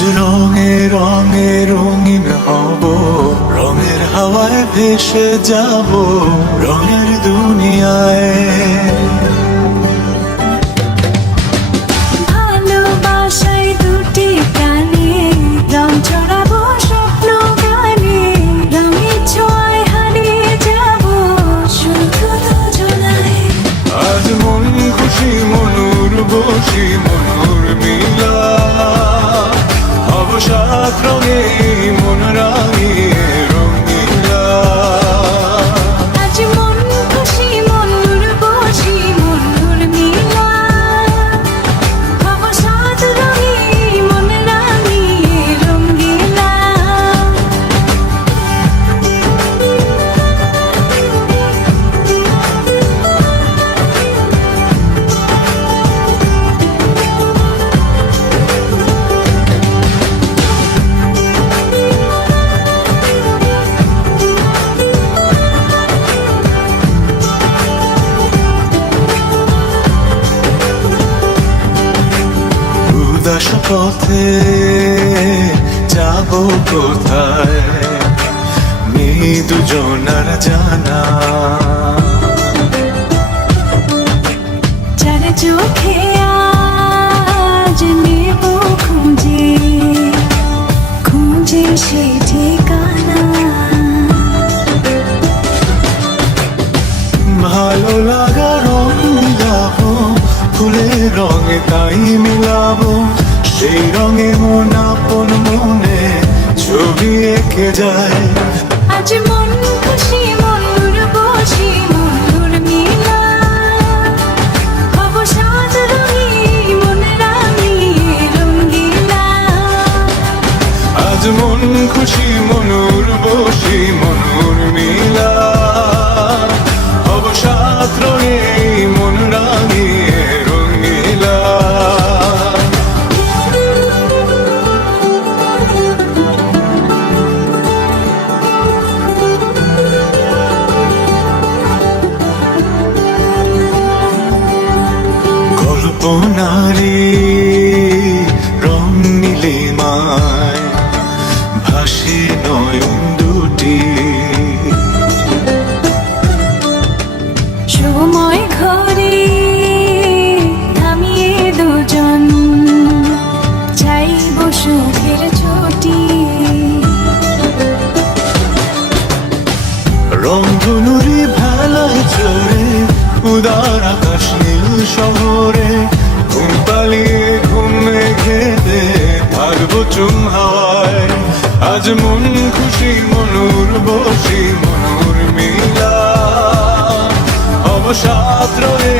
আজ রঙে রঙে রঙিন হব, রঙের হাওয়ায় ভেসে যাব রঙের দুনিয়ায়। ভালোবাসায় দুটি প্রাণে রং ছড়াবো স্বপ্ন গানে, রঙের ছোঁয়ায় হারিয়ে যাব শুধু দুজনায়। আজ মন খুশি মনুর বসি মনুর মিলা, অবসাদ রঙে মন রাঙিয়ে রঙিলা। আজ মন খুশি মনুর বসি মনুর মিলা, অবসাদ রঙে মন রাঙিয়ে রঙিলা। উদাস পথে যাব কোথায়, নেই দুজনার জানা। যার চোখে আজ নেব খুঁজে খুঁজে সে ঠিকানা। ভালো লাগা রং মিলাবো, ফুলের রঙে তাই মিলাবো, সেই রঙে মন আপন মনে ছবি এঁকে যায়। আজ মন খুশি মনুর বসি মনুর মিলা, অবসাদ রঙে মন রাঙিয়ে রঙিলা। আজ মন খুশি মনুর বসি মনুর মিলা, অবসাদ রঙে মন রাঙিয়ে রঙিলা। কল্পনারে রং নীলিমায় ভাসে নয়ন দুটি, সময় ঘরে থামিয়ে দুজন চাইব সুখের ছুটি। রংধনুরি ভেলায় চড়ে উদার আকাশ নীল শহরে, ঘুম পালিয়ে ঘুম মেঘেতে থাকবো চুম হাওয়ায়। আজ মন খুশি মনুর বসি মনুর মিলা, অবসাদ রঙে